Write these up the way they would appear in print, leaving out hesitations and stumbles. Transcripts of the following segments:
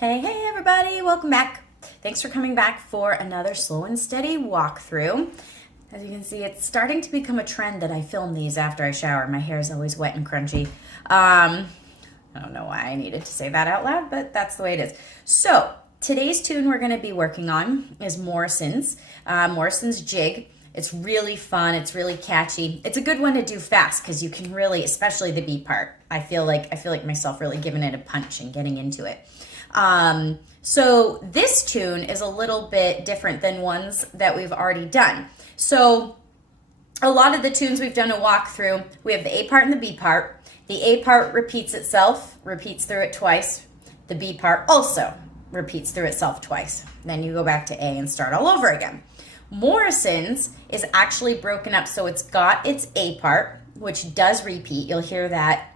Hey everybody, welcome back. Thanks for coming back for another slow and steady walkthrough. As you can see, it's starting to become a trend that I film these after I shower. My hair is always wet and crunchy. I don't know why I needed to say that out loud, but that's the way it is. So today's tune we're going to be working on is Morrison's Jig. It's really fun. It's really catchy. It's a good one to do fast because you can really, especially the B part. I feel like myself really giving it a punch and getting into it. So this tune is a little bit different than ones that we've already done. So a lot of the tunes we've done a walkthrough, we have the A part and the B part. The A part repeats itself, repeats through it twice. The B part also repeats through itself twice. Then you go back to A and start all over again. Morrison's is actually broken up, so it's got its A part, which does repeat. You'll hear that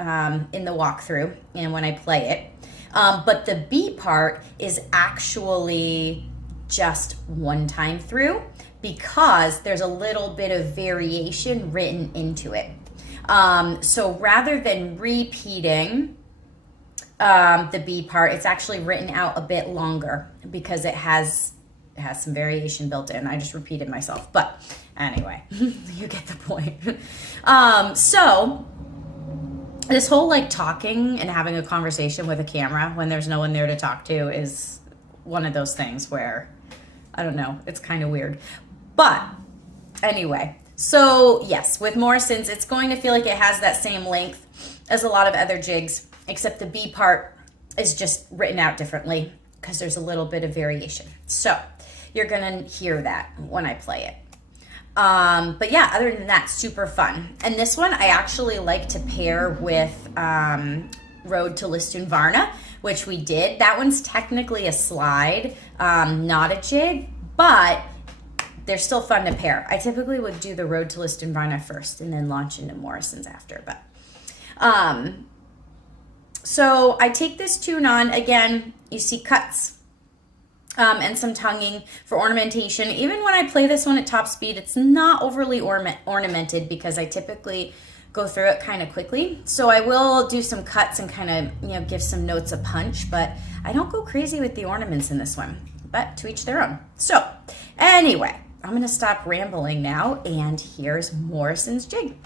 in the walkthrough and when I play it. But the B part is actually just one time through because there's a little bit of variation written into it. So rather than repeating the B part, it's actually written out a bit longer because it has some variation built in. I just repeated myself, but anyway, you get the point. So this whole talking and having a conversation with a camera when there's no one there to talk to is one of those things where, I don't know, it's kind of weird. But anyway, so yes, with Morrison's, it's going to feel like it has that same length as a lot of other jigs, except the B part is just written out differently because there's a little bit of variation. So you're gonna hear that when I play it. But yeah, other than that, super fun. And this one I actually like to pair with Road to Lisdoonvarna, which we did. That one's technically a slide, not a jig, but they're still fun to pair. I typically would do the Road to Lisdoonvarna first and then launch into Morrison's after. But so I take this tune on. Again, you see cuts. And some tonguing for ornamentation. Even when I play this one at top speed, it's not overly ornamented because I typically go through it kind of quickly. So I will do some cuts and kind of, give some notes a punch, but I don't go crazy with the ornaments in this one, but to each their own. So anyway, I'm going to stop rambling now, and here's Morrison's Jig.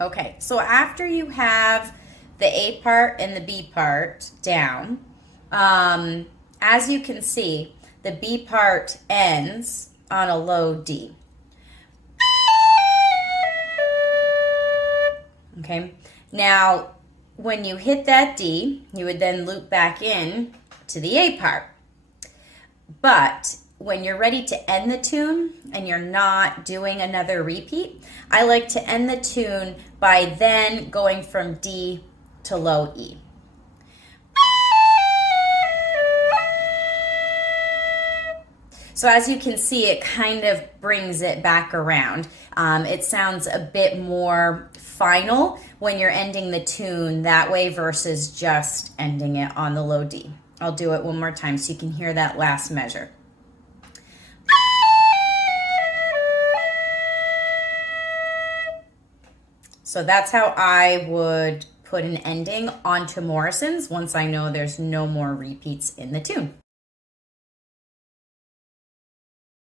Okay, so after you have the A part and the B part down, as you can see, the B part ends on a low D. Okay, now when you hit that D, you would then loop back in to the A part. But when you're ready to end the tune and you're not doing another repeat, I like to end the tune by then going from D to low E. So as you can see, it kind of brings it back around. It sounds a bit more final when you're ending the tune that way versus just ending it on the low D. I'll do it one more time so you can hear that last measure. So that's how I would put an ending onto Morrison's once I know there's no more repeats in the tune.